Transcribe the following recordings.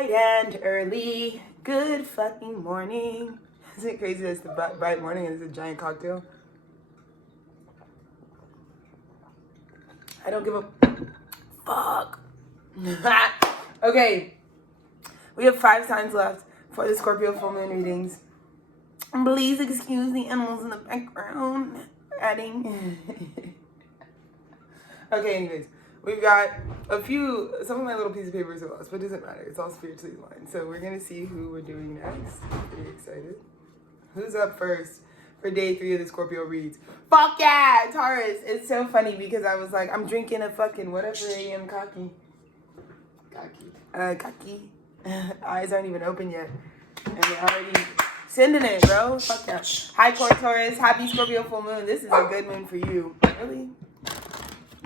bright and early. Good fucking morning. Isn't it crazy that it's the bright morning and it's a giant cocktail? I don't give a fuck. Okay. We have 5 signs left for the Scorpio full moon readings. Please excuse the animals in the background. Adding. Okay, anyways. We've got some of my little piece of papers are lost, but it doesn't matter. It's all spiritually aligned. So we're going to see who we're doing next. I'm pretty excited. Who's up first for day 3 of the Scorpio reads? Fuck yeah, Taurus. It's so funny because I was like, I'm drinking a fucking whatever AM cocky. Eyes aren't even open yet. And they're already sending it, bro. Fuck yeah. Hi, Taurus. Happy Scorpio full moon. This is a good moon for you. Really?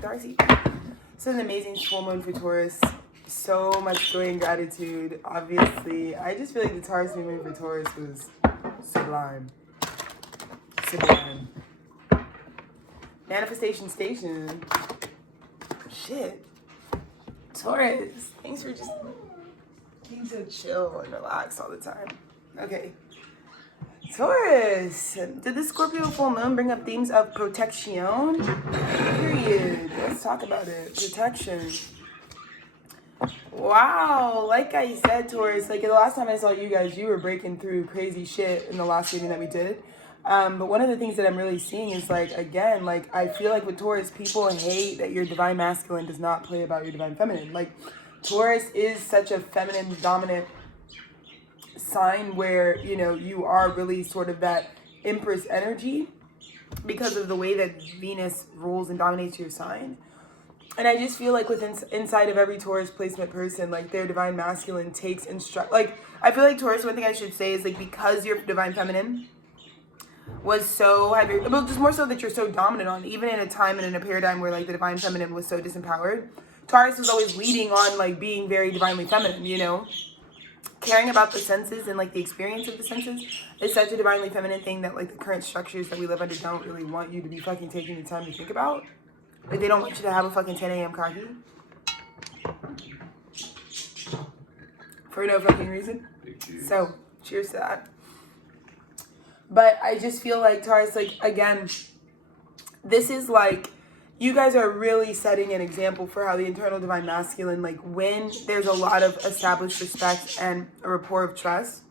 Darcy? It's an amazing full moon for Taurus. So much joy and gratitude. Obviously, I just feel like the Taurus new moon for Taurus was sublime. Sublime. Manifestation station. Shit. Taurus, thanks for just being so chill and relaxed all the time. Okay. Taurus, did the Scorpio full moon bring up themes of protection? Period. Let's talk about it. Protection. Wow. Like I said, Taurus, like the last time I saw you guys, you were breaking through crazy shit in the last reading that we did. But one of the things that I'm really seeing is like, again, like I feel like with Taurus, people hate that your divine masculine does not play about your divine feminine. Like Taurus is such a feminine dominant sign where, you know, you are really sort of that Empress energy because of the way that Venus rules and dominates your sign. And I just feel like inside of every Taurus placement person, like their divine masculine takes like I feel like Taurus, one thing I should say is like because your divine feminine was so heavy, well, just more so that you're so dominant on, even in a time and in a paradigm where like the divine feminine was so disempowered, Taurus was always leading on like being very divinely feminine, you know? Caring about the senses and like the experience of the senses is such a divinely feminine thing that like the current structures that we live under don't really want you to be fucking taking the time to think about. Like they don't want you to have a fucking 10 a.m. coffee. For no fucking reason. So, cheers to that. But I just feel like Taurus, like again, this is like, you guys are really setting an example for how the internal divine masculine, like when there's a lot of established respect and a rapport of trust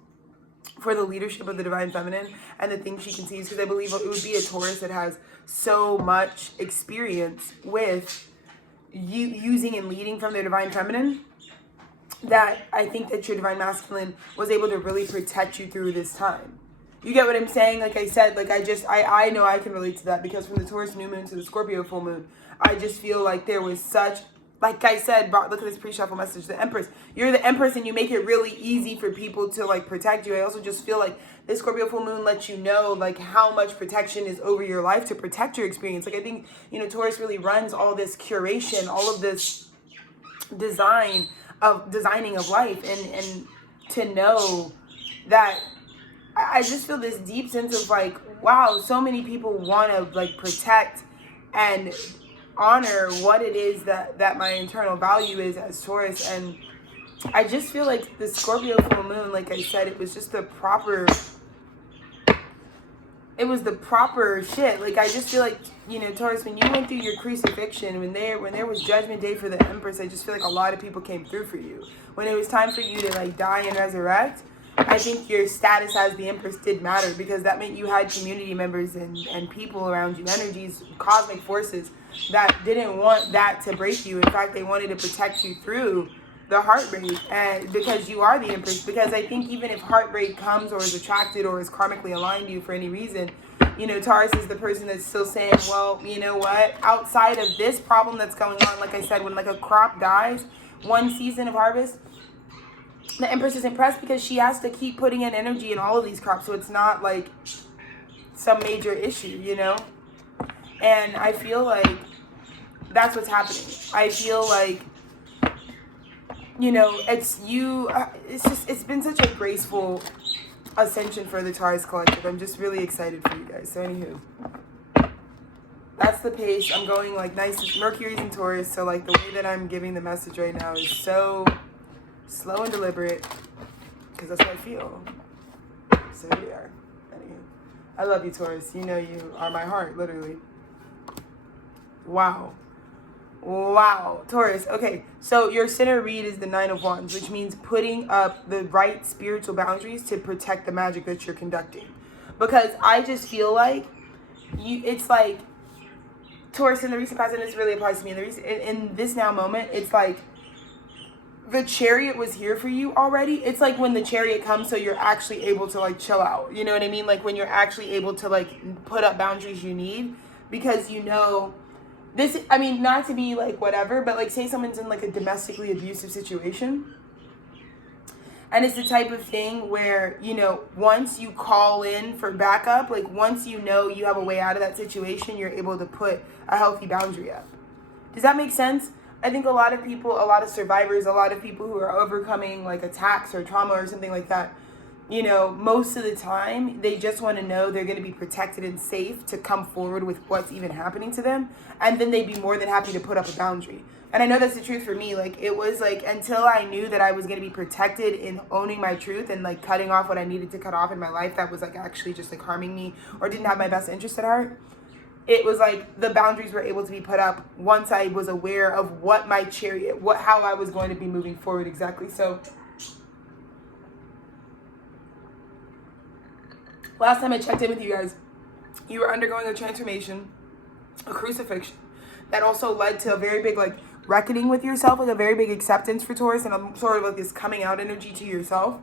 for the leadership of the divine feminine and the things she conceives, because I believe it would be a Taurus that has so much experience with you using and leading from their divine feminine that I think that your divine masculine was able to really protect you through this time. You get what I'm saying? Like I said, like I know I can relate to that because from the Taurus new moon to the Scorpio full moon, I just feel like there was such, like I said, look at this pre-shuffle message, the Empress. You're the Empress and you make it really easy for people to like protect you. I also just feel like this Scorpio full moon lets you know like how much protection is over your life to protect your experience. Like I think, you know, Taurus really runs all this curation, all of this designing of life and to know that I just feel this deep sense of like, wow, so many people want to like protect and honor what it is that my internal value is as Taurus. And I just feel like the Scorpio full moon, like I said, it was just the proper shit. Like I just feel like, you know, Taurus, when you went through your crucifixion, when there was judgment day for the Empress, I just feel like a lot of people came through for you. When it was time for you to like die and resurrect, I think your status as the Empress did matter because that meant you had community members and people around you, energies, cosmic forces that didn't want that to break you. In fact, they wanted to protect you through the heartbreak, and because you are the Empress. Because I think even if heartbreak comes or is attracted or is karmically aligned to you for any reason, you know, Taurus is the person that's still saying, well, you know what, outside of this problem that's going on, like I said, when like a crop dies, one season of harvest, the Empress is impressed because she has to keep putting in energy in all of these crops, so it's not like some major issue, you know? And I feel like that's what's happening. I feel like, you know, it's been such a graceful ascension for the Taurus collective. I'm just really excited for you guys. So anywho, that's the pace. I'm going like nice. Mercury's in Taurus, so like the way that I'm giving the message right now is so slow and deliberate, because that's what I feel. So we are. Anyway, I love you, Taurus. You know you are my heart, literally. Wow. Taurus. Okay, so your center read is the 9 of Wands, which means putting up the right spiritual boundaries to protect the magic that you're conducting. Because I just feel like it's like Taurus in the recent past, and this really applies to me in this now moment. It's like the Chariot was here for you already. It's like when the Chariot comes, so you're actually able to like chill out. You know what I mean? Like when you're actually able to like put up boundaries you need, because you know this. I mean, not to be like whatever, but like say someone's in like a domestically abusive situation. And it's the type of thing where, you know, once you call in for backup, like once you know you have a way out of that situation, you're able to put a healthy boundary up. Does that make sense? I think a lot of people, a lot of survivors, a lot of people who are overcoming like attacks or trauma or something like that, you know, most of the time they just want to know they're going to be protected and safe to come forward with what's even happening to them. And then they'd be more than happy to put up a boundary. And I know that's the truth for me. Like, it was like until I knew that I was going to be protected in owning my truth and like cutting off what I needed to cut off in my life that was like actually just like harming me or didn't have my best interest at heart. It was like the boundaries were able to be put up once I was aware of what my Chariot, how I was going to be moving forward exactly. So last time I checked in with you guys, you were undergoing a transformation, a crucifixion that also led to a very big like reckoning with yourself, like a very big acceptance for Taurus, and a sort of like this coming out energy to yourself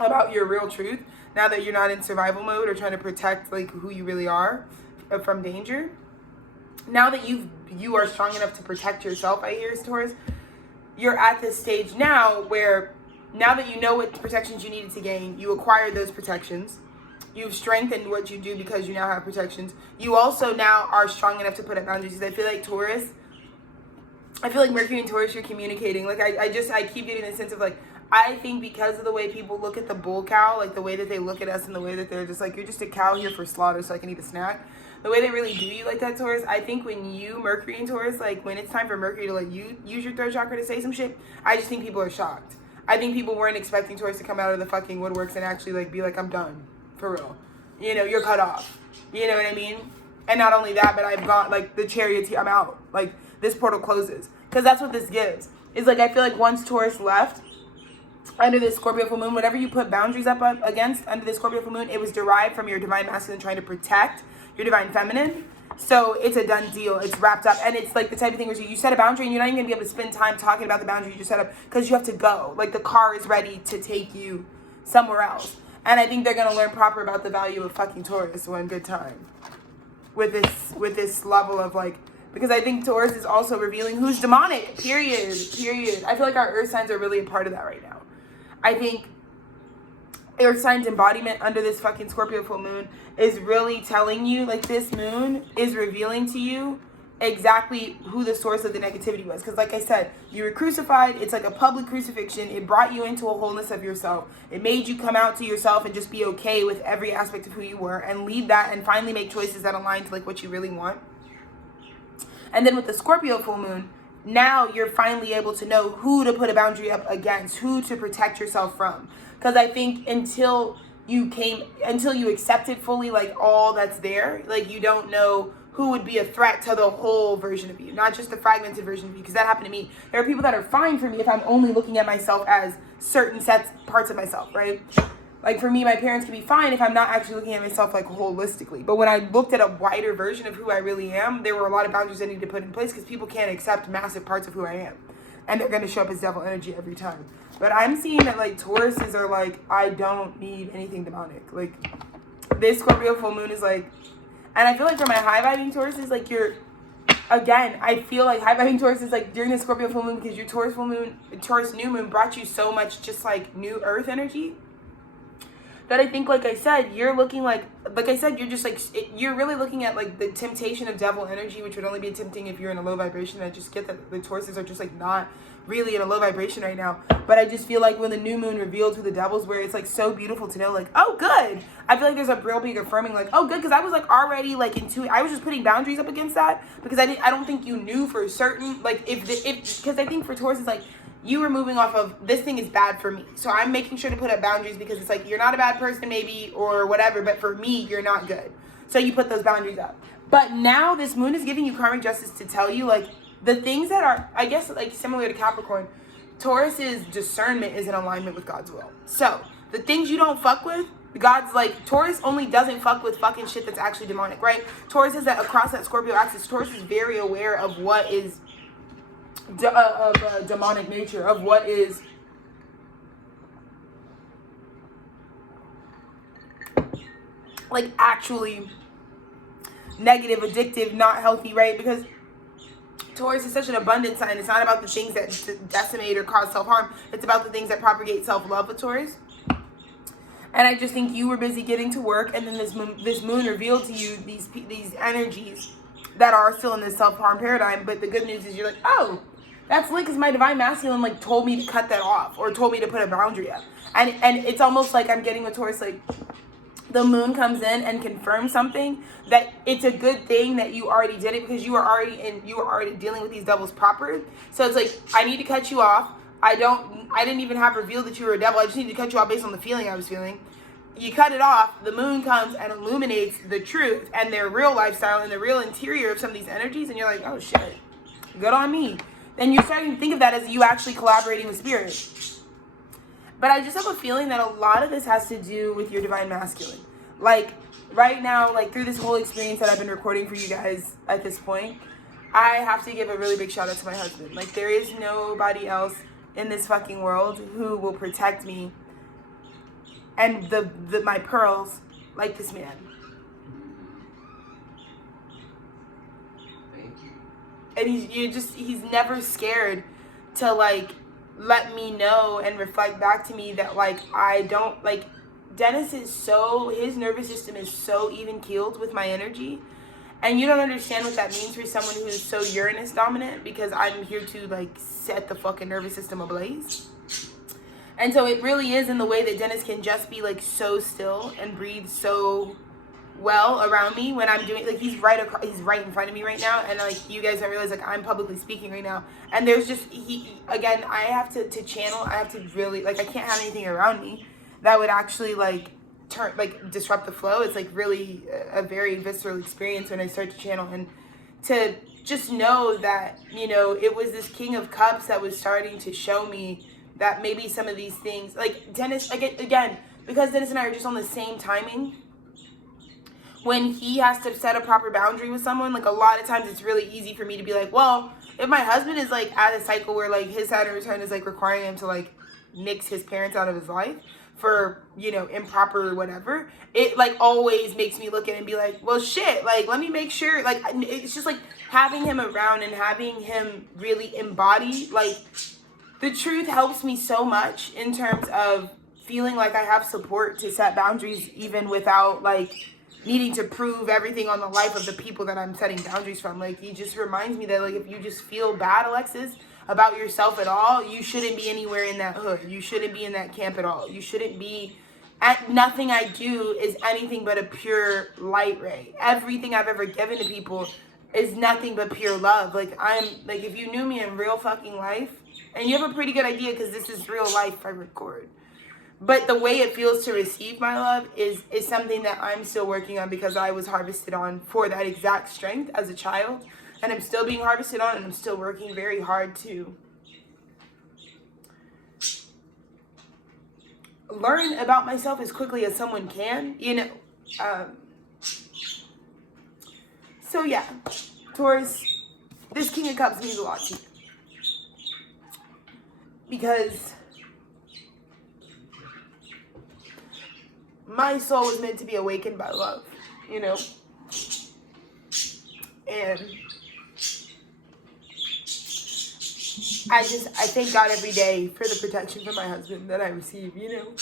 about your real truth now that you're not in survival mode or trying to protect like who you really are from danger. Now that you are strong enough to protect yourself, I hear, Taurus, you're at this stage now where now that you know what protections you needed to gain, you acquired those protections. You've strengthened what you do because you now have protections. You also now are strong enough to put up boundaries. I feel like Taurus, I feel like Mercury and Taurus, you're communicating. Like I keep getting the sense of like, I think because of the way people look at the bull cow, like the way that they look at us and the way that they're just like, you're just a cow here for slaughter so I can eat a snack. The way they really do you like that, Taurus, I think when you, Mercury and Taurus, like when it's time for Mercury to let you use your throat chakra to say some shit, I just think people are shocked. I think people weren't expecting Taurus to come out of the fucking woodworks and actually like be like, I'm done. For real. You know, you're cut off. You know what I mean? And not only that, but I've got like the Chariot's here. I'm out. Like this portal closes. Because that's what this gives. It's like I feel like once Taurus left under this Scorpio full moon, whatever you put boundaries up against under the Scorpio full moon, it was derived from your divine masculine trying to protect your divine feminine. So it's a done deal. It's wrapped up. And it's like the type of thing where you set a boundary and you're not even going to be able to spend time talking about the boundary you just set up because you have to go. Like the car is ready to take you somewhere else. And I think they're going to learn proper about the value of fucking Taurus one good time. With this level of like, because I think Taurus is also revealing who's demonic, period. I feel like our earth signs are really a part of that right now. I think earth signs embodiment under this fucking Scorpio full moon is really telling you, like this moon is revealing to you exactly who the source of the negativity was. Because like I said, you were crucified. It's like a public crucifixion. It brought you into a wholeness of yourself. It made you come out to yourself and just be okay with every aspect of who you were and lead that and finally make choices that align to like what you really want. And then with the Scorpio full moon, now you're finally able to know who to put a boundary up against, who to protect yourself from. Because I think until you accepted fully like all that's there, like you don't know who would be a threat to the whole version of you, not just the fragmented version of you, because that happened to me. There are people that are fine for me if I'm only looking at myself as certain parts of myself, right? Like for me, my parents can be fine if I'm not actually looking at myself like holistically. But when I looked at a wider version of who I really am, there were a lot of boundaries I needed to put in place because people can't accept massive parts of who I am. And they're going to show up as devil energy every time. But I'm seeing that like Tauruses are like, I don't need anything demonic. Like this Scorpio full moon is like, and I feel like for my high vibing Taurus is like I feel like high vibing Taurus is like during the Scorpio full moon because your Taurus new moon brought you so much just like new earth energy that I think, like I said, you're looking like I said, you're just like, you're really looking at like the temptation of devil energy, which would only be tempting if you're in a low vibration. I just get that the Tauruses are just like not really in a low vibration right now. But I just feel like when the new moon revealed who the devil's were, it's like so beautiful to know like, oh, good. I feel like there's a real big affirming like, oh, good. Because I was like already like I was just putting boundaries up against that because I don't think you knew for certain, like because I think for Taurus it's like, you were moving off of, this thing is bad for me. So I'm making sure to put up boundaries because it's like, you're not a bad person maybe or whatever, but for me, you're not good. So you put those boundaries up. But now this moon is giving you karmic justice to tell you, like, the things that are, I guess, like, similar to Capricorn, Taurus's discernment is in alignment with God's will. So the things you don't fuck with, God's like, Taurus only doesn't fuck with fucking shit that's actually demonic, right? Taurus is that across that Scorpio axis, Taurus is very aware of what is demonic nature, of what is like actually negative, addictive, not healthy, right? Because Taurus is such an abundant sign. It's not about the things that decimate or cause self-harm. It's about the things that propagate self-love with Taurus. And I just think you were busy getting to work, and then this moon revealed to you these energies that are still in this self-harm paradigm. But the good news is you're like, oh, that's lit because my divine masculine like told me to cut that off or told me to put a boundary up. And it's almost like I'm getting with Taurus, like the moon comes in and confirms something that it's a good thing that you already did it because you were already dealing with these doubles proper. So it's like, I need to cut you off. I didn't even have revealed that you were a devil. I just need to cut you off based on the feeling I was feeling. You cut it off, the moon comes and illuminates the truth and their real lifestyle and the real interior of some of these energies, and you're like, oh shit, good on me. Then you're starting to think of that as you actually collaborating with spirit. But I just have a feeling that a lot of this has to do with your divine masculine. Like right now, like through this whole experience that I've been recording for you guys at this point, I have to give a really big shout out to my husband. Like there is nobody else in this fucking world who will protect me and my pearls like this man. Thank you. And he's never scared to like let me know and reflect back to me that like I don't like, Dennis is so, his nervous system is so even keeled with my energy. And you don't understand what that means for someone who is so Uranus dominant, because I'm here to like set the fucking nervous system ablaze. And so it really is in the way that Dennis can just be like so still and breathe so well around me when I'm doing, like he's right in front of me right now, and like you guys don't realize like I'm publicly speaking right now, and there's just again I have to channel, I have to really like, I can't have anything around me that would actually like disrupt the flow. It's like really a very visceral experience when I start to channel, and to just know that, you know, it was this King of Cups that was starting to show me that maybe some of these things, like Dennis, again, because Dennis and I are just on the same timing, when he has to set a proper boundary with someone, like a lot of times it's really easy for me to be like, well, if my husband is like at a cycle where like his Saturn return is like requiring him to like nix his parents out of his life for, you know, improper or whatever, it like always makes me look at it and be like, well shit, like let me make sure, like it's just like having him around and having him really embody like the truth helps me so much in terms of feeling like I have support to set boundaries even without like needing to prove everything on the life of the people that I'm setting boundaries from. Like he just reminds me that like if you just feel bad, Alexis, about yourself at all, you shouldn't be anywhere in that hood. You shouldn't be in that camp at all. You shouldn't be nothing I do is anything but a pure light ray. Everything I've ever given to people is nothing but pure love. Like I'm like, if you knew me in real fucking life, and you have a pretty good idea because this is real life I record, but the way it feels to receive my love is something that I'm still working on, because I was harvested on for that exact strength as a child, and I'm still being harvested on, and I'm still working very hard to learn about myself as quickly as someone can, you know. So yeah, Taurus, this King of Cups means a lot to you, because my soul was meant to be awakened by love, you know, and I thank God every day for the protection from my husband that I receive, you know,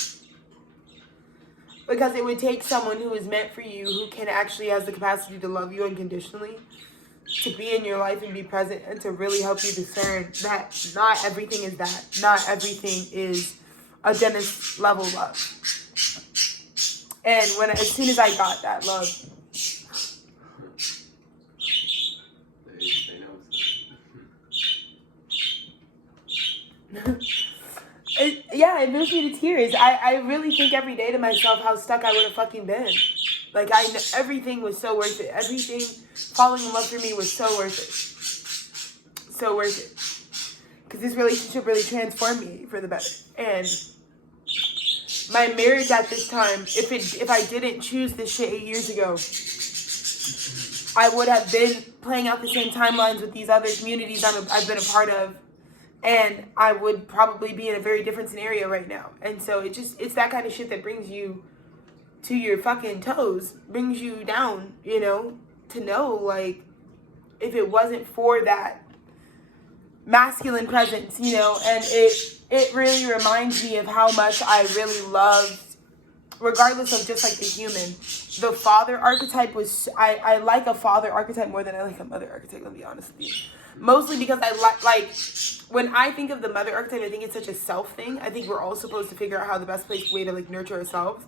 because it would take someone who is meant for you, who can actually has the capacity to love you unconditionally, to be in your life and be present, and to really help you discern that not everything is that, not everything is a Dennis level love. And as soon as I got that love, It moves me to tears. I really think every day to myself how stuck I would have fucking been. Like, everything was so worth it. Everything, falling in love for me was so worth it. So worth it. Because this relationship really transformed me for the better. And my marriage at this time, if I didn't choose this shit 8 years ago, I would have been playing out the same timelines with these other communities I've been a part of. And I would probably be in a very different scenario right now. And so it's that kind of shit that brings you to your fucking toes, brings you down, you know, to know, like, if it wasn't for that masculine presence, you know, and it really reminds me of how much I really loved, regardless of just like the human. The father archetype was, I like a father archetype more than I like a mother archetype, let me be honest with you. Mostly because I like when I think of the mother archetype, I think it's such a self thing. I think we're all supposed to figure out how the best way to like nurture ourselves.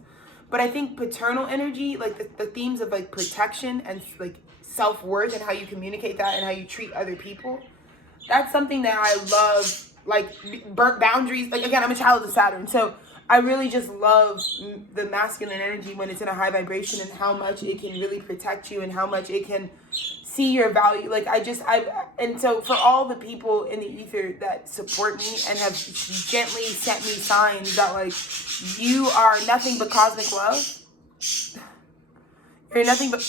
But I think paternal energy, like the themes of like protection and like self-worth and how you communicate that and how you treat other people, that's something that I love. Like burnt boundaries. Like, again, I'm a child of Saturn, so I really just love the masculine energy when it's in a high vibration and how much it can really protect you and how much it can see your value. Like, and so for all the people in the ether that support me and have gently sent me signs that, like, you are nothing but cosmic love. You're nothing but...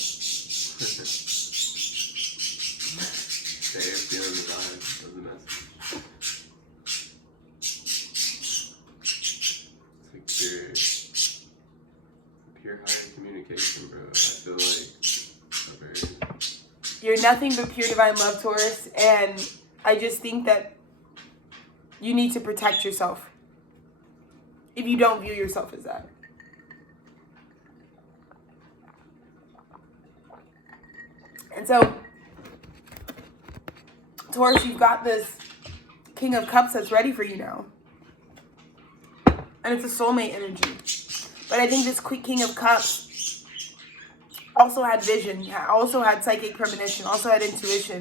Pure higher communication, bro. I feel like you're nothing but pure divine love, Taurus, and I just think that you need to protect yourself if you don't view yourself as that. And so, Taurus, you've got this King of Cups that's ready for you now. And it's a soulmate energy. But I think this King of Cups also had vision, also had psychic premonition, also had intuition,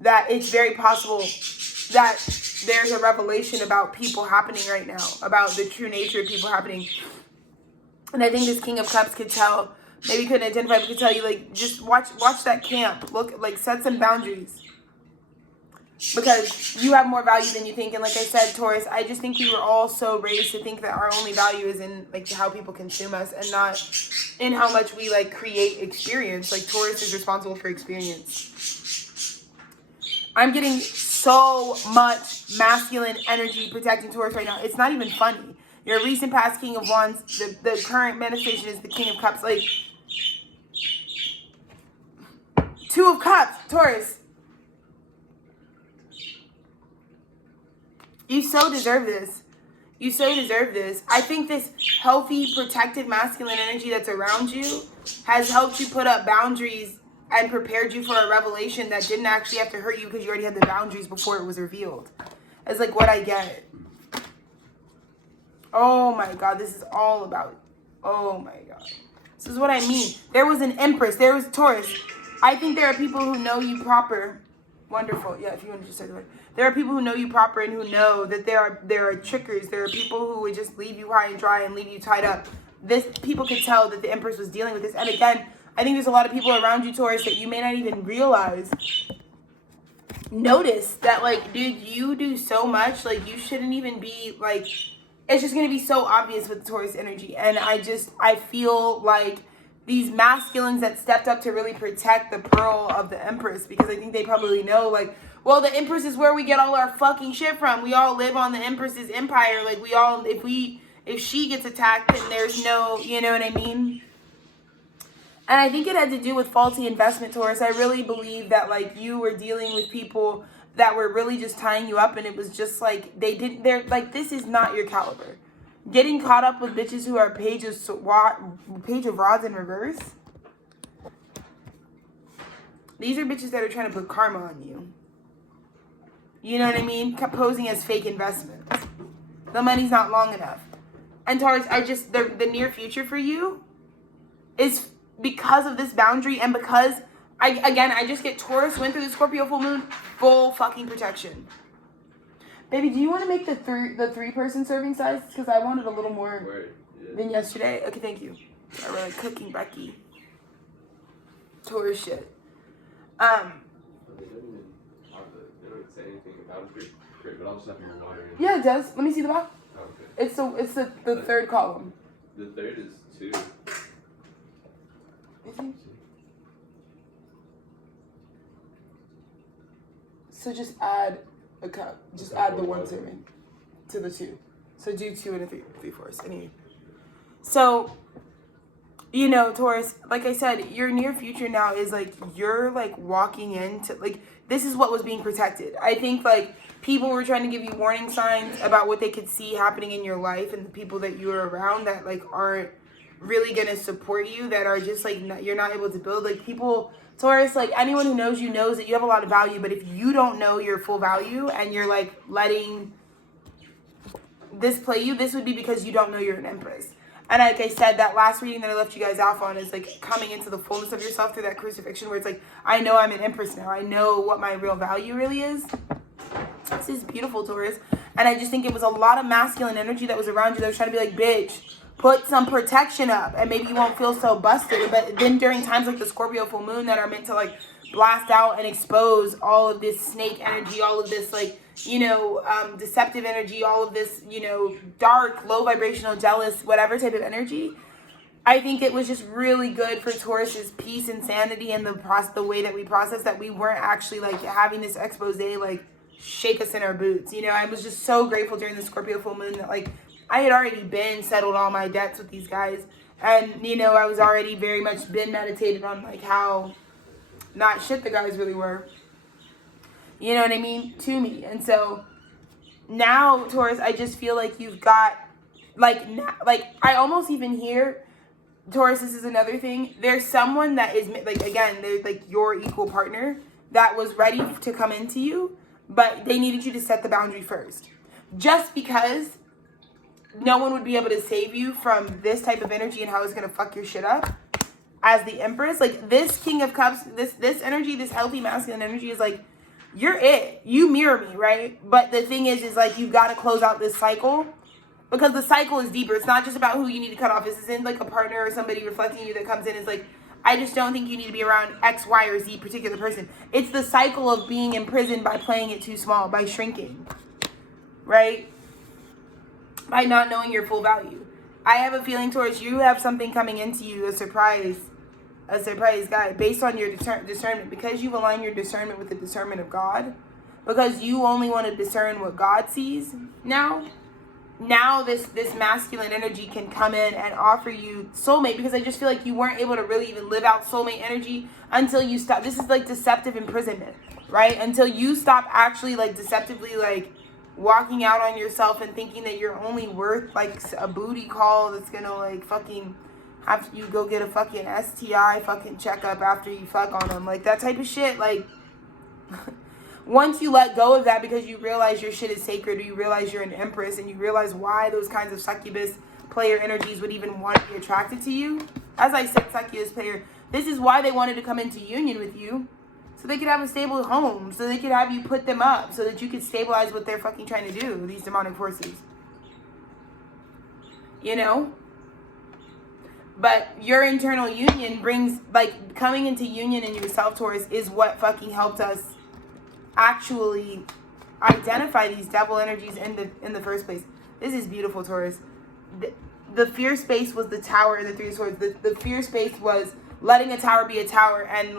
that it's very possible that there's a revelation about people happening right now, about the true nature of people happening. And I think this King of Cups could tell, maybe couldn't identify, but could tell you, like, just watch that camp. Look, like, set some boundaries. Because you have more value than you think. And like I said, Taurus, I just think we were all so raised to think that our only value is in, like, how people consume us and not in how much we, like, create experience. Like, Taurus is responsible for experience. I'm getting so much masculine energy protecting Taurus right now. It's not even funny. Your recent past King of Wands, the current manifestation is the King of Cups. Like, Two of Cups, Taurus. You so deserve this. You so deserve this. I think this healthy, protective, masculine energy that's around you has helped you put up boundaries and prepared you for a revelation that didn't actually have to hurt you because you already had the boundaries before it was revealed. It's like what I get. Oh my God, this is all about, oh my God. This is what I mean. There was an Empress. There was Taurus. I think there are people who know you proper. Wonderful. Yeah, if you want to just say the word. There are people who know you proper and who know that there are trickers. There are people who would just leave you high and dry and leave you tied up. People could tell that the Empress was dealing with this. And again, I think there's a lot of people around you, Taurus, that you may not even realize. Notice that, like, dude, you do so much. Like, you shouldn't even be, like, it's just going to be so obvious with Taurus energy. And I feel like these masculines that stepped up to really protect the pearl of the Empress, because I think they probably know, like, well, the Empress is where we get all our fucking shit from. We all live on the Empress's empire. Like, we all, if she gets attacked, then there's no, you know what I mean? And I think it had to do with faulty investment, Taurus. I really believe that, like, you were dealing with people that were really just tying you up, and it was just like, they're like, this is not your caliber. Getting caught up with bitches who are page of rods in reverse. These are bitches that are trying to put karma on you. You know what I mean? Posing as fake investments. The money's not long enough. And Taurus, the near future for you is because of this boundary, and because, I just get Taurus went through the Scorpio full moon, full fucking protection. Baby, do you want to make the three-person serving size? Because I wanted a little more than yesterday. Okay, thank you. I really cooking Becky. Taurus shit. They don't say anything about it, but I'll just have more water in. Yeah, it does. Let me see the box. Oh, okay. It's the third column. The third is 2. Is it? So just add a cup. Just add the 1 serving to the 2. So do 2 and a 3/4. Anyway. So, you know, Taurus, like I said, your near future now is like, you're like walking into, like, this is what was being protected. I think like people were trying to give you warning signs about what they could see happening in your life, and the people that you're around that like aren't really going to support you, that are just like, you're not able to build. Like people, Taurus, like anyone who knows you knows that you have a lot of value, but if you don't know your full value and you're like letting this play you, this would be because you don't know you're an empress. And like I said, that last reading that I left you guys off on is like coming into the fullness of yourself through that crucifixion, where it's like, I know I'm an empress now. I know what my real value really is. This is beautiful, Taurus. And I just think it was a lot of masculine energy that was around you that was trying to be like, bitch, put some protection up and maybe you won't feel so busted. But then during times like the Scorpio full moon that are meant to like blast out and expose all of this snake energy, all of this like, you know, deceptive energy, all of this, you know, dark, low vibrational, jealous, whatever type of energy. I think it was just really good for Taurus's peace and sanity and the way that we process, that we weren't actually like having this expose like shake us in our boots. You know, I was just so grateful during the Scorpio full moon that like I had already been settled all my debts with these guys, and you know, I was already very much been meditated on like how not shit the guys really were. You know what I mean? To me. And so now, Taurus, I just feel like you've got, like I almost even hear, Taurus, this is another thing. There's someone that is, like, again, they're like your equal partner that was ready to come into you, but they needed you to set the boundary first. Just because no one would be able to save you from this type of energy and how it's going to fuck your shit up as the Empress. Like, this King of Cups, this energy, this healthy masculine energy is like, you're it. You mirror me, right? But the thing is like, you've got to close out this cycle, because the cycle is deeper. It's not just about who you need to cut off. This isn't like a partner or somebody reflecting you that comes in. It's like, I just don't think you need to be around X, Y, or Z particular person. It's the cycle of being imprisoned by playing it too small, by shrinking, right? By not knowing your full value. I have a feeling, Taurus, you have something coming into you, a surprise guy, based on your discernment, because you've aligned your discernment with the discernment of God, because you only want to discern what God sees now this masculine energy can come in and offer you soulmate, because I just feel like you weren't able to really even live out soulmate energy until you stop. This is like deceptive imprisonment, right? Until you stop actually like deceptively like walking out on yourself and thinking that you're only worth like a booty call that's gonna like fucking have you go get a fucking STI fucking checkup after you fuck on them, like that type of shit. Like once you let go of that, because you realize your shit is sacred, or you realize you're an empress, and you realize why those kinds of succubus player energies would even want to be attracted to you. As I said, succubus player, this is why they wanted to come into union with you, so they could have a stable home, so they could have you put them up, so that you could stabilize what they're fucking trying to do, these demonic forces. You know? But your internal union brings, like, coming into union in yourself, Taurus, is what fucking helped us actually identify these devil energies in the first place. This is beautiful, Taurus. The fear space was the tower in the Three of Swords. The fear space was letting a tower be a tower, and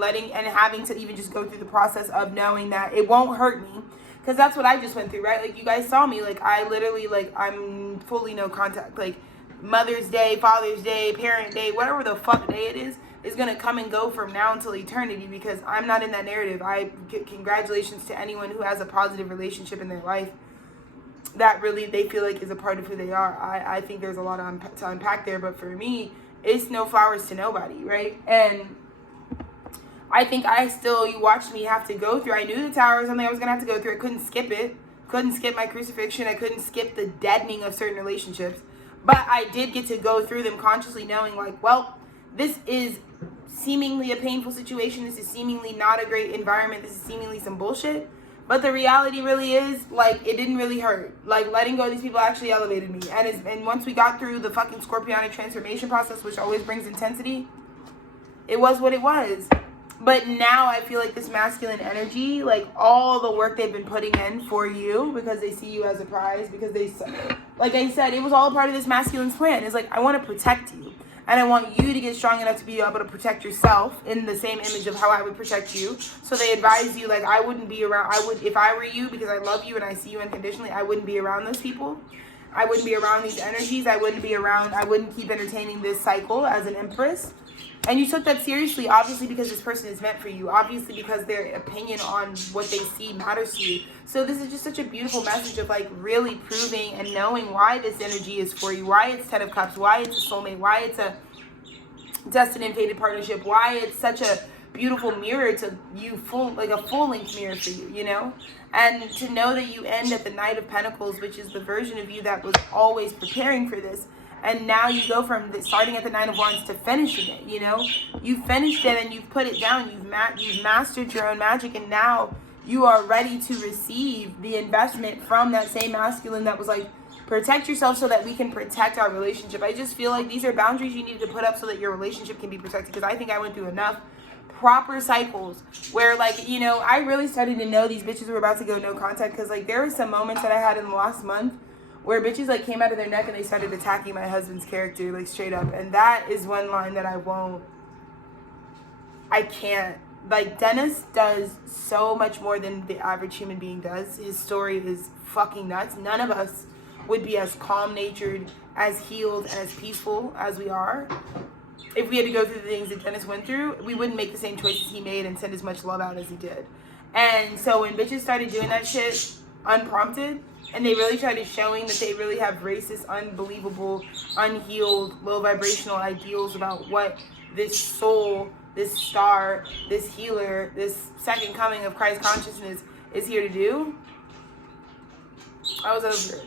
having to even just go through the process of knowing that it won't hurt me, because that's what I just went through, right? Like, you guys saw me, like, I literally, like, I'm fully no contact. Like, Mother's Day, Father's Day, Parent Day, whatever the fuck day it is gonna come and go from now until eternity, because I'm not in that narrative. Congratulations to anyone who has a positive relationship in their life that really they feel like is a part of who they are. I think there's a lot to unpack there, but for me, it's no flowers to nobody, right? And I think you watched me have to go through, I knew the tower was something I was gonna have to go through. I couldn't skip it. Couldn't skip my crucifixion. I couldn't skip the deadening of certain relationships. But I did get to go through them consciously, knowing like, well, this is seemingly a painful situation. This is seemingly not a great environment. This is seemingly some bullshit. But the reality really is, like, it didn't really hurt. Like, letting go of these people actually elevated me. And once we got through the fucking Scorpionic transformation process, which always brings intensity, it was what it was. But now I feel like this masculine energy, like all the work they've been putting in for you because they see you as a prize, because they, like I said, it was all a part of this masculine's plan. It's like, I want to protect you. And I want you to get strong enough to be able to protect yourself in the same image of how I would protect you. So they advise you, like, I wouldn't be around, if I were you, because I love you and I see you unconditionally, I wouldn't be around those people. I wouldn't be around these energies. I wouldn't keep entertaining this cycle as an empress. And you took that seriously, obviously, because this person is meant for you. Obviously, because their opinion on what they see matters to you. So this is just such a beautiful message of, like, really proving and knowing why this energy is for you. Why it's Ten of Cups. Why it's a soulmate. Why it's a destined and fated partnership. Why it's such a beautiful mirror to you, like a full-length mirror for you, you know? And to know that you end at the Knight of Pentacles, which is the version of you that was always preparing for this. And now you go from starting at the Nine of Wands to finishing it, you know? You've finished it and you've put it down. You've mastered your own magic, and now you are ready to receive the investment from that same masculine that was like, protect yourself so that we can protect our relationship. I just feel like these are boundaries you needed to put up so that your relationship can be protected, because I think I went through enough proper cycles where, like, you know, I really started to know these bitches were about to go no contact, because, like, there were some moments that I had in the last month where bitches, like, came out of their neck and they started attacking my husband's character, like, straight up. And that is one line that I can't. Like, Dennis does so much more than the average human being does. His story is fucking nuts. None of us would be as calm-natured, as healed, and as peaceful as we are. If we had to go through the things that Dennis went through, we wouldn't make the same choices he made and send as much love out as he did. And so when bitches started doing that shit unprompted, and they really started showing that they really have racist, unbelievable, unhealed, low vibrational ideals about what this soul, this star, this healer, this second coming of Christ consciousness is here to do, I was over it.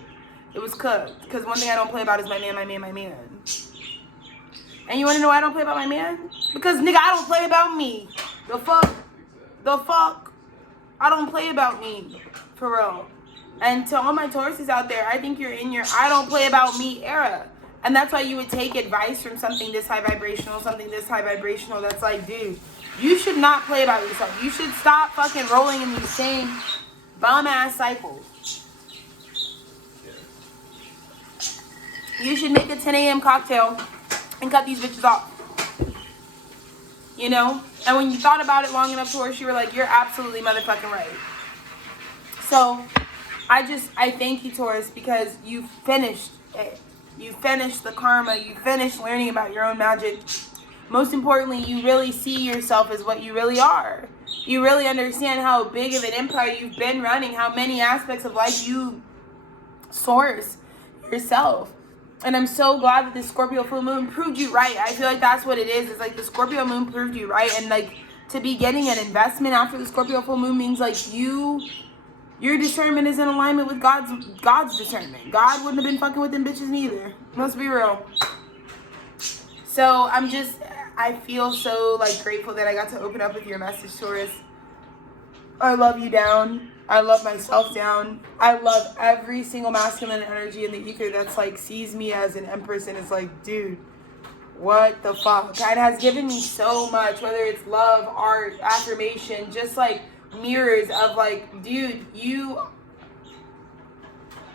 It was cooked. Because one thing I don't play about is my man, my man, my man. And you want to know why I don't play about my man? Because, nigga, I don't play about me. The fuck? The fuck? I don't play about me. For real. And to all my Tauruses out there, I think you're in your I don't play about me era. And that's why you would take advice from something this high vibrational, something this high vibrational that's like, dude, you should not play about yourself. You should stop fucking rolling in these same bum-ass cycles. You should make a 10 a.m. cocktail and cut these bitches off. You know? And when you thought about it long enough, Taurus, you were like, you're absolutely motherfucking right. So I thank you, Taurus, because you finished it. You finished the karma. You finished learning about your own magic. Most importantly, you really see yourself as what you really are. You really understand how big of an empire you've been running, how many aspects of life you source yourself. And I'm so glad that the Scorpio full moon proved you right. I feel like that's what it is. It's like the Scorpio moon proved you right. And, like, to be getting an investment after the Scorpio full moon means, like, your discernment is in alignment with God's discernment. God wouldn't have been fucking with them bitches neither. Let's be real. So I feel so, like, grateful that I got to open up with your message, Taurus. I love you down. I love myself down. I love every single masculine energy in the ether that's, like, sees me as an empress and is like, dude, what the fuck? God has given me so much, whether it's love, art, affirmation, just, like, mirrors of, like, dude, you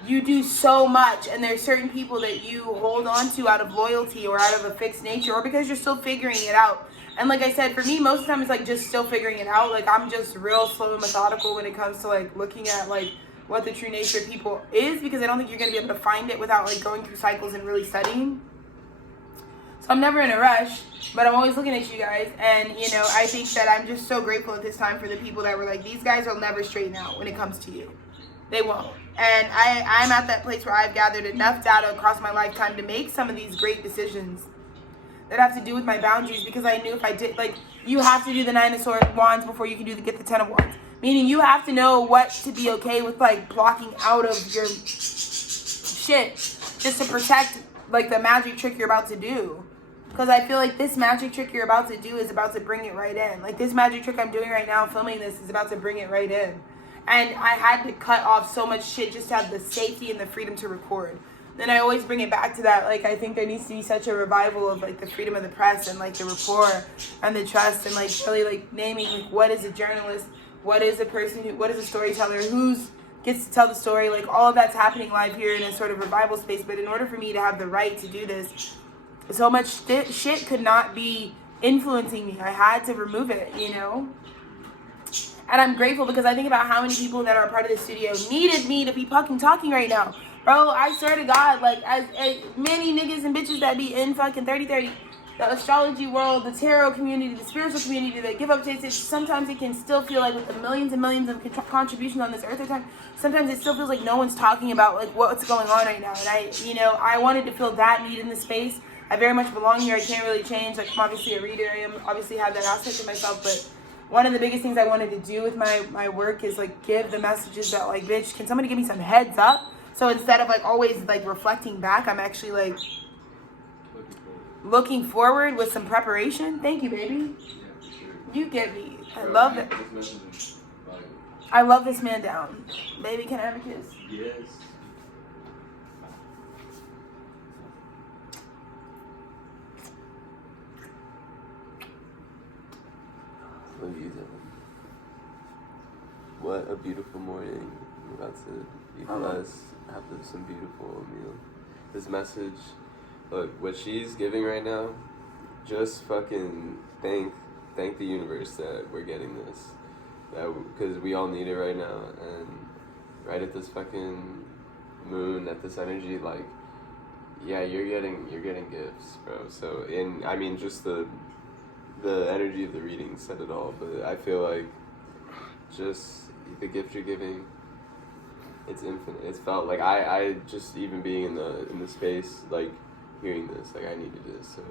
do so much, and there's certain people that you hold on to out of loyalty or out of a fixed nature or because you're still figuring it out. And like I said, for me, most of the time it's like just still figuring it out. Like, I'm just real slow and methodical when it comes to, like, looking at, like, what the true nature of people is, because I don't think you're going to be able to find it without, like, going through cycles and really studying. So I'm never in a rush, but I'm always looking at you guys. And, you know, I think that I'm just so grateful at this time for the people that were like, these guys will never straighten out when it comes to you. They won't. And I'm at that place where I've gathered enough data across my lifetime to make some of these great decisions that have to do with my boundaries, because I knew if I did, like, you have to do the 9 of Wands before you can get the 10 of Wands. Meaning you have to know what to be okay with, like, blocking out of your shit just to protect, like, the magic trick you're about to do. Because I feel like this magic trick you're about to do is about to bring it right in. Like, this magic trick I'm doing right now, filming this, is about to bring it right in. And I had to cut off so much shit just to have the safety and the freedom to record. Then I always bring it back to that. Like, I think there needs to be such a revival of, like, the freedom of the press and, like, the rapport and the trust and, like, really, like, naming, like, what is a journalist? What is a person what is a storyteller? Who's gets to tell the story? Like, all of that's happening live here in a sort of revival space. But in order for me to have the right to do this, so much shit could not be influencing me. I had to remove it, you know? And I'm grateful because I think about how many people that are a part of the studio needed me to be fucking talking right now. Bro, I swear to God, like, as many niggas and bitches that be in fucking 3030, the astrology world, the tarot community, the spiritual community that give updates, sometimes it can still feel like with the millions and millions of contributions on this earth time, sometimes it still feels like no one's talking about, like, what's going on right now. And I wanted to feel that need in the space. I very much belong here. I can't really change. Like, I'm obviously a reader. I obviously have that aspect of myself, but one of the biggest things I wanted to do with my work is, like, give the messages that, like, bitch, can somebody give me some heads up? So instead of, like, always, like, reflecting back, I'm actually, like, looking forward with some preparation. Thank you, baby. You get me. I love it. I love this man down. Baby, can I have a kiss? Yes. Love you, Dylan. What a beautiful morning. I'm about to be blessed, have some beautiful meal. This message, look, what she's giving right now, just fucking thank the universe that we're getting this. Because we all need it right now. And right at this fucking moon, at this energy, like, yeah, you're getting gifts, bro. So, I mean, just the energy of the reading said it all, but I feel like just the gift you're giving, it's infinite. It's felt like I just even being in the space, like, hearing this, like, I needed this. So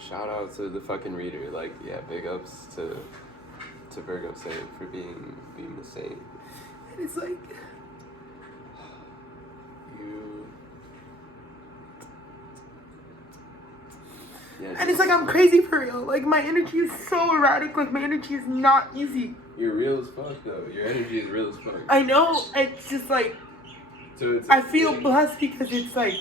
shout out to the fucking reader, like, yeah, big ups to Virgo Saint for being the saint. And it's like Yeah, and it's like I'm crazy for real. Like, my energy is so erratic. Like, my energy is not easy. You're real as fuck, though. Your energy is real as fuck. I know. It's just like, so I feel blessed because it's like,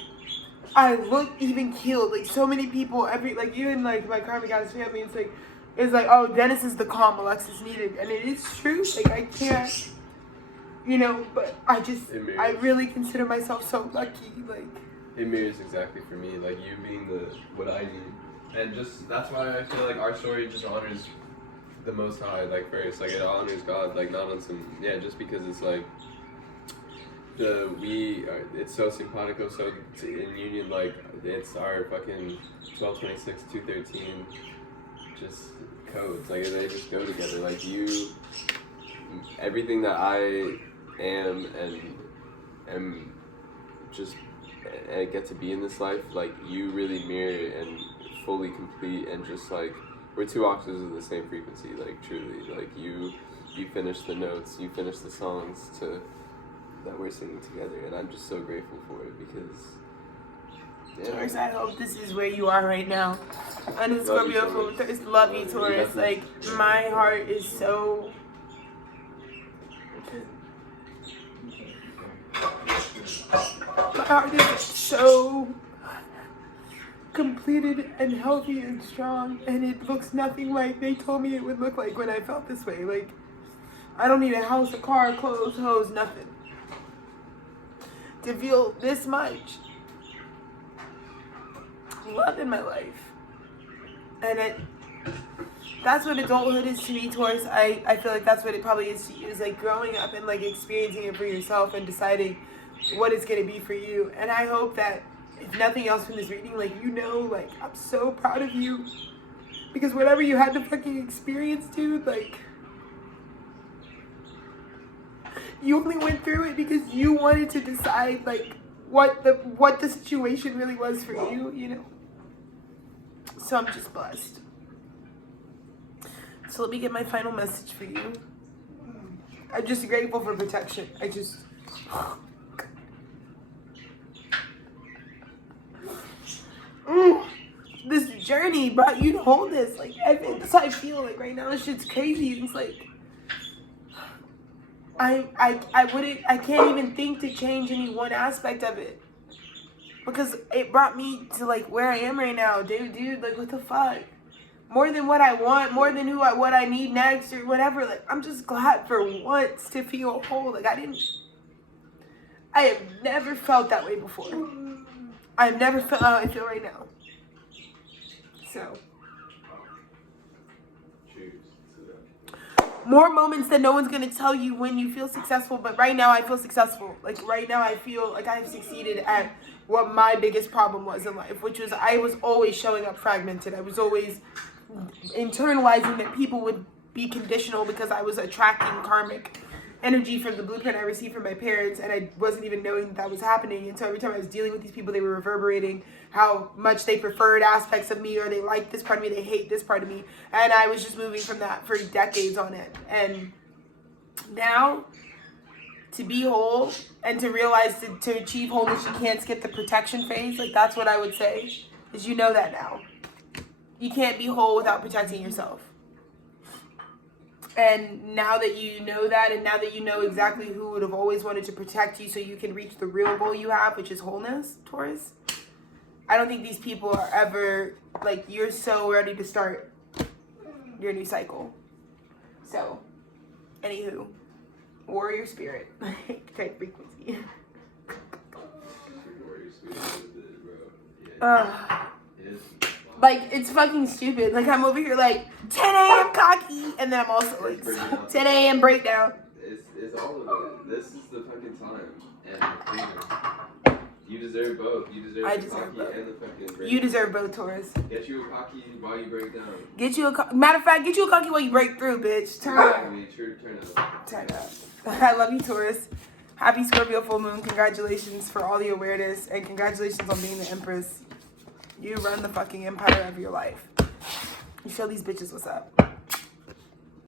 I look even keeled. Like, so many people, even like my karmic goddess family, it's like, oh, Dennis is the calm Alexis needed. And it is true. Like, I can't, but I really consider myself so lucky. Like, it mirrors exactly for me. Like, you being what I need. And just, that's why I feel like our story just honors the Most High, like, first. Like, it honors God, like, not on some, just because it's like, it's so simpatico, so in union, like, it's our fucking 1226, 213, just codes. Like, they just go together. Like, everything that I am and just, I get to be in this life, like, you really mirror and fully complete, and just, like, we're two octaves of the same frequency, like, truly. Like, you finish the notes, you finish the songs that we're singing together, and I'm just so grateful for it because, Taurus, I hope this is where you are right now. And the Scorpio full love you, Taurus. Like, my heart is so... My heart is so completed and healthy and strong, and it looks nothing like they told me it would look like when I felt this way. Like, I don't need a house, a car, clothes, hose, nothing to feel this much love in my life. And that's what adulthood is to me, Taurus. I feel like that's what it probably is to you, is like growing up and like experiencing it for yourself and deciding what it's going to be for you. And I hope that if nothing else from this reading, like, like, I'm so proud of you, because whatever you had to fucking experience, dude, like, you only went through it because you wanted to decide, like, what the situation really was for you, So I'm just blessed. So let me get my final message for you. I'm just grateful for protection. This journey brought you to hold this. Like, that's how I feel. Like, right now, this shit's crazy. It's like, I can't even think to change any one aspect of it. Because it brought me to like where I am right now. Dude, like what the fuck? More than what I want, more than what I need next or whatever. Like I'm just glad for once to feel whole. Like I have never felt that way before. I've never felt how I feel right now. So. More moments that no one's going to tell you when you feel successful, but right now I feel successful. Like right now I feel like I have succeeded at what my biggest problem was in life, which was I was always showing up fragmented. I was always internalizing that people would be conditional because I was attracting karmic energy from the blueprint I received from my parents, and I wasn't even knowing that was happening. And so every time I was dealing with these people, they were reverberating how much they preferred aspects of me, or they liked this part of me, they hate this part of me. And I was just moving from that for decades on it. And now to be whole and to realize to achieve wholeness, you can't skip the protection phase. Like that's what I would say, is you know that now. You can't be whole without protecting yourself. And now that you know that, and now that you know exactly who would have always wanted to protect you so you can reach the real goal you have, which is wholeness, Taurus, I don't think these people are ever, like, you're so ready to start your new cycle. So, anywho, warrior spirit, type frequency. Warrior spirit is it, bro. Yeah. Like, it's fucking stupid. Like, I'm over here like, 10 a.m. cocky, and then I'm also like, 10 a.m. breakdown. It's all of it. This is the fucking time. And the freedom. You deserve both. You deserve the cocky both. And the fucking breakdown. You deserve both, Taurus. Get you a cocky while you break down. Matter of fact, get you a cocky while you break through, bitch. Turn up. Turn up. I love you, Taurus. Happy Scorpio full moon. Congratulations for all the awareness, and congratulations on being the Empress. You run the fucking empire of your life. You show these bitches what's up.